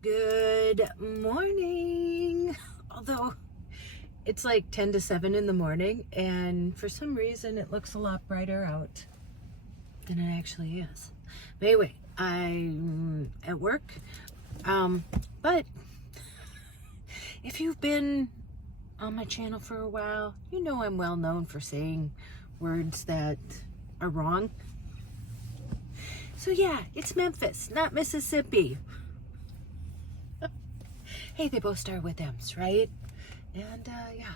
Good morning. Although it's like 10 to 7 in the morning, and for some reason it looks a lot brighter out than it actually is. But anyway, I'm at work. But if you've been on my channel for a while, you know I'm well known for saying words that are wrong. So yeah, it's Memphis, not Mississippi. Hey, they both start with M's, right? And yeah,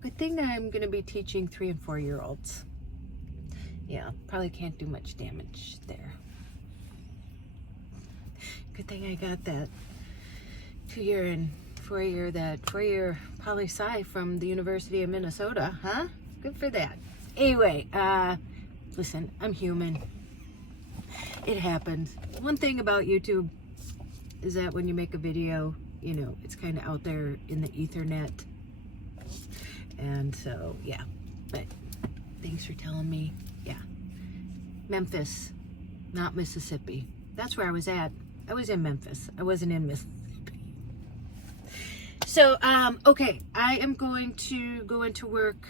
good thing I'm gonna be teaching 3 and 4-year-olds. Yeah, probably can't do much damage there. Good thing I got that 2-year and 4-year poli-sci from the University of Minnesota, huh? Good for that. Anyway, listen, I'm human. It happens. One thing about YouTube is that when you make a video, you know, it's kind of out there in the Ethernet. And so, yeah. But thanks for telling me. Yeah. Memphis, not Mississippi. That's where I was at. I was in Memphis. I wasn't in Mississippi. So, okay. I am going to go into work.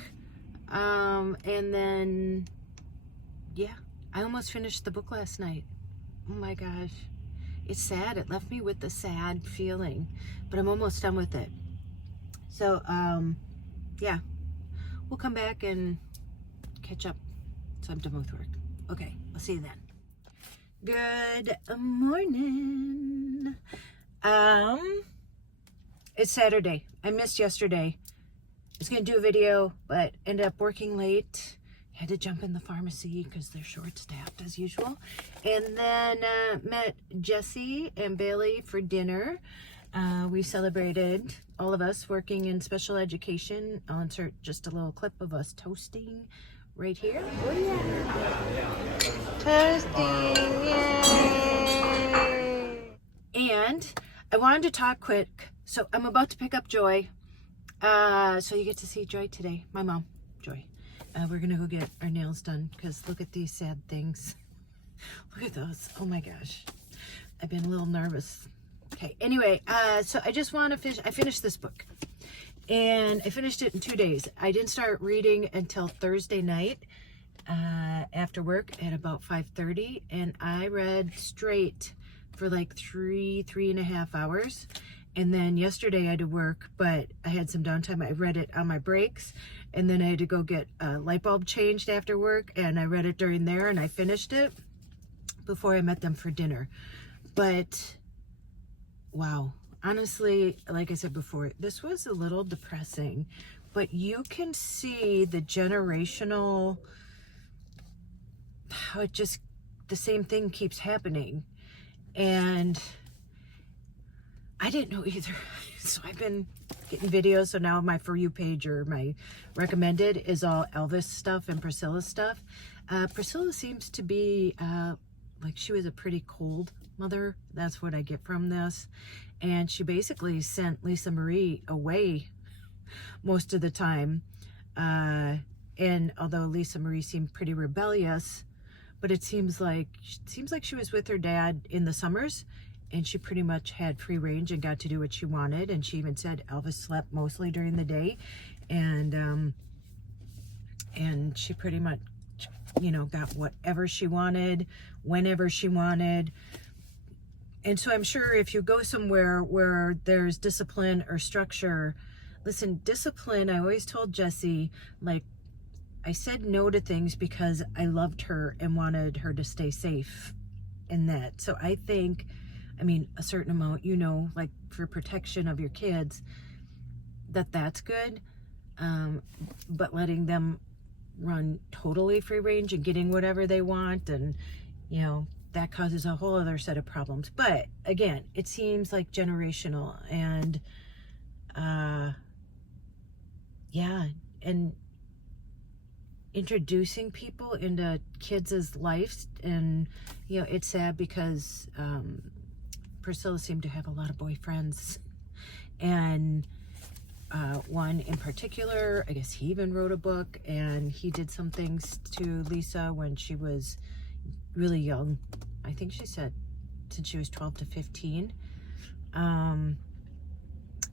And then, yeah. I almost finished the book last night. Oh my gosh. It's sad. It left me with the sad feeling, but I'm almost done with it. So, yeah, we'll come back and catch up. So I'm done with work. Okay, I'll see you then. Good morning. It's Saturday. I missed yesterday. I was gonna do a video, but ended up working late. Had to jump in the pharmacy because they're short-staffed as usual. And then met Jesse and Bailey for dinner. We celebrated, all of us working in special education. I'll insert just a little clip of us toasting right here. Oh yeah. Toasting, yay! And I wanted to talk quick. So I'm about to pick up Joy. So you get to see Joy today. My mom, Joy. We're gonna go get our nails done because look at these sad things. Look at those. Oh my gosh. I've been a little nervous. Okay, anyway, so I just want to finish. I finished this book and I finished it in 2 days. I didn't start reading until Thursday night after work at about 5:30, and I read straight for like three and a half hours. And then yesterday I had to work, but I had some downtime. I read it on my breaks, and then I had to go get a light bulb changed after work, and I read it during there, and I finished it before I met them for dinner. But wow, honestly, like I said before, this was a little depressing, but you can see the generational, how it just, the same thing keeps happening. And I didn't know either. So I've been getting videos. So now my For You page, or my recommended, is all Elvis stuff and Priscilla stuff. Priscilla seems to be like she was a pretty cold mother. That's what I get from this. And she basically sent Lisa Marie away most of the time. And although Lisa Marie seemed pretty rebellious, but it seems like she was with her dad in the summers, and she pretty much had free range and got to do what she wanted. And she even said Elvis slept mostly during the day, and she pretty much, you know, got whatever she wanted, whenever she wanted. And so I'm sure if you go somewhere where there's discipline or structure, listen, discipline, I always told Jessie, like, I said no to things because I loved her and wanted her to stay safe in that. So I think, I mean, a certain amount, you know, like for protection of your kids, that's good. But letting them run totally free range and getting whatever they want, and, you know, that causes a whole other set of problems. But again, it seems like generational, and yeah, and introducing people into kids' lives. And, you know, it's sad because Priscilla seemed to have a lot of boyfriends, and one in particular, I guess he even wrote a book, and he did some things to Lisa when she was really young. I think she said since she was 12 to 15.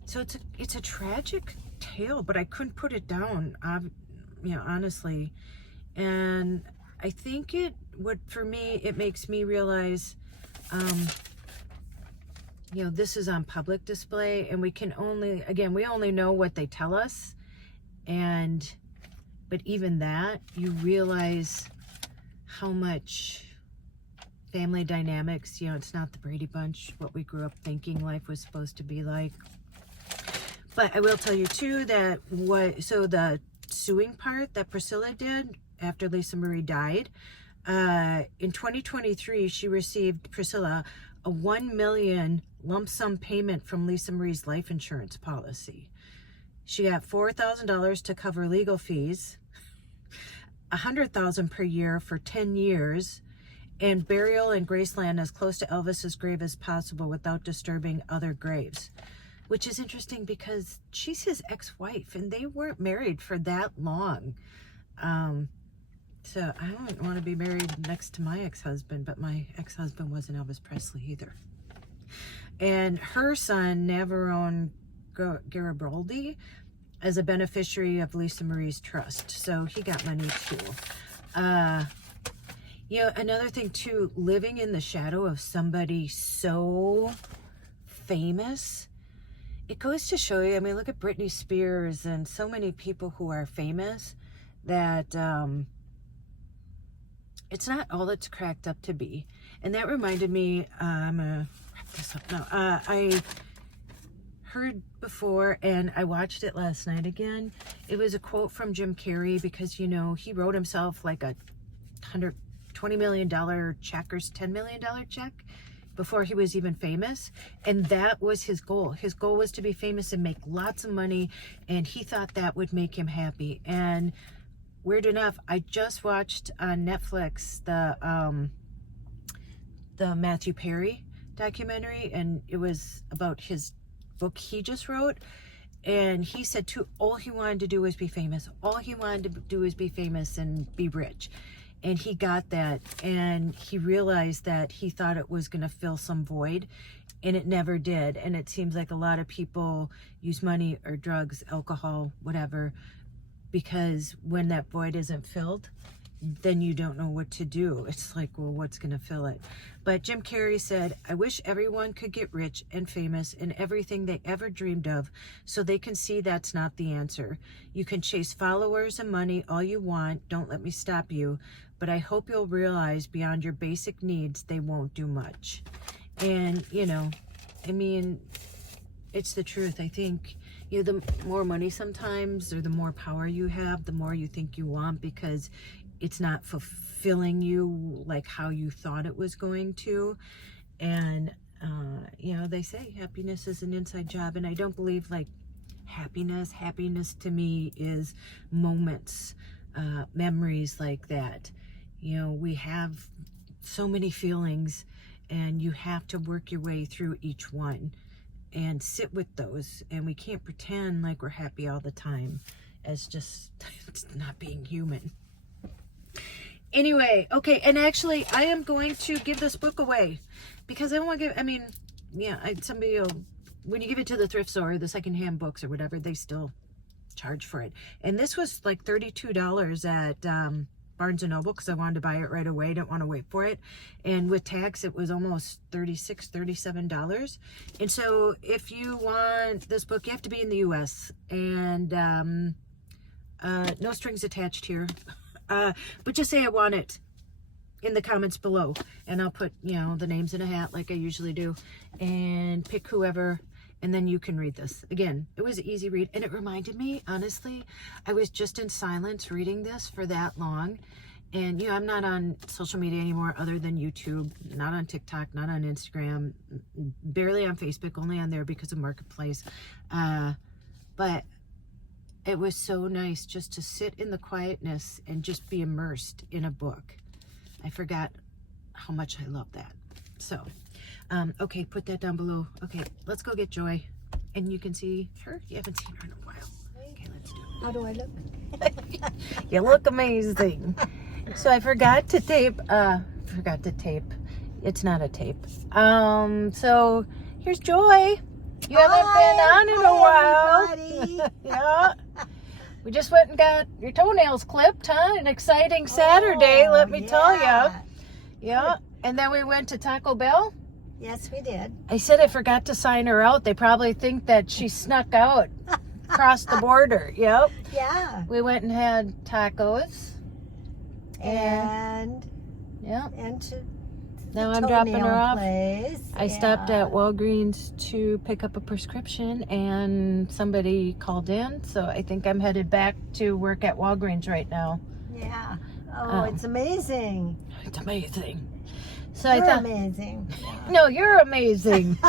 So it's a tragic tale, but I couldn't put it down, honestly. And I think for me, it makes me realize, this is on public display, and we only know what they tell us. But even that, you realize how much family dynamics, it's not the Brady Bunch, what we grew up thinking life was supposed to be like. But I will tell you too that the suing part that Priscilla did after Lisa Marie died, in 2023, she received, Priscilla, a $1 million lump sum payment from Lisa Marie's life insurance policy. She got $4,000 to cover legal fees, $100,000 per year for 10 years, and burial in Graceland as close to Elvis's grave as possible without disturbing other graves. Which is interesting because she's his ex-wife and they weren't married for that long. So I don't want to be married next to my ex-husband, but my ex-husband wasn't Elvis Presley either. And her son, Navarone Garibaldi, as a beneficiary of Lisa Marie's trust. So he got money too. Another thing too, living in the shadow of somebody so famous, it goes to show you, look at Britney Spears and so many people who are famous that it's not all it's cracked up to be. And that reminded me, I'm going to wrap this up now. I heard before, and I watched it last night again. It was a quote from Jim Carrey because, he wrote himself like a $120 million check or $10 million check before he was even famous, and that was his goal. His goal was to be famous and make lots of money, and he thought that would make him happy. And weird enough, I just watched on Netflix the Matthew Perry documentary, and it was about his book he just wrote. And he said too, all he wanted to do was be famous. All he wanted to do was be famous and be rich. And he got that, and he realized that he thought it was going to fill some void, and it never did. And it seems like a lot of people use money or drugs, alcohol, whatever, because when that void isn't filled, then you don't know what to do. It's like, well, what's going to fill it? But Jim Carrey said, I wish everyone could get rich and famous in everything they ever dreamed of so they can see that's not the answer. You can chase followers and money all you want. Don't let me stop you. But I hope you'll realize beyond your basic needs, they won't do much. And, it's the truth. I think, the more money sometimes or the more power you have, the more you think you want because it's not fulfilling you like how you thought it was going to. And, they say happiness is an inside job. And I don't believe like happiness to me is moments, memories like that. We have so many feelings and you have to work your way through each one and sit with those. And we can't pretend like we're happy all the time as just not being human. Anyway, okay. And actually, I am going to give this book away because I want to give, somebody will, when you give it to the thrift store, the secondhand books or whatever, they still charge for it. And this was like $32 at, Barnes & Noble because I wanted to buy it right away. Didn't want to wait for it. And with tax, it was almost $36, $37. And so if you want this book, you have to be in the U.S. And no strings attached here. But just say I want it in the comments below. And I'll put, the names in a hat like I usually do. And pick whoever. And then you can read this. Again, it was an easy read. And it reminded me, honestly, I was just in silence reading this for that long. And, I'm not on social media anymore other than YouTube. Not on TikTok, not on Instagram. Barely on Facebook, only on there because of Marketplace. But it was so nice just to sit in the quietness and just be immersed in a book. I forgot how much I love that. So... okay, put that down below. Okay, let's go get Joy. And you can see her. You haven't seen her in a while. Okay, let's do it. How do I look? You look amazing. So I forgot to tape. It's not a tape. So here's Joy. You haven't been on in a while. Everybody. Yeah. We just went and got your toenails clipped, huh? An exciting Saturday, let me tell you. Yeah. And then we went to Taco Bell. Yes, we did. I said I forgot to sign her out. They probably think that she snuck out across the border. Yep. Yeah. We went and had tacos. And Yeah. and to Now the I'm dropping her toenail off. place. I stopped at Walgreens to pick up a prescription and somebody called in. So I think I'm headed back to work at Walgreens right now. Yeah. Oh, it's amazing. It's amazing. So You're I thought, amazing. no, you're amazing.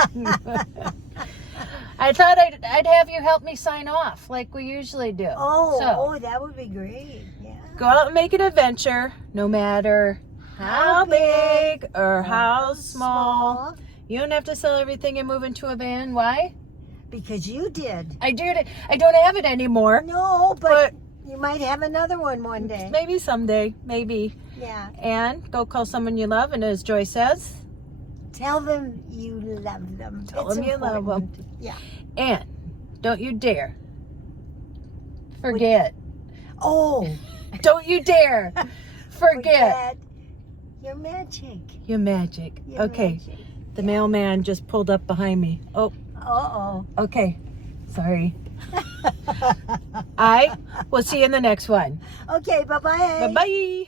I thought I'd have you help me sign off like we usually do. Oh, that would be great. Yeah. Go out and make an adventure, no matter how big or how small. You don't have to sell everything and move into a van. Why? Because you did. I did. I don't have it anymore. No, but you might have another one day. Maybe someday. Maybe. Yeah. And go call someone you love. And as Joy says, Tell them you love them. Tell them you love them. Yeah. And don't you dare forget. Oh. Don't you dare forget your magic. your magic. Your Okay. magic. The mailman just pulled up behind me. Oh, Uh-oh. okay. Sorry. I will see you in the next one. Okay, bye-bye. Bye-bye.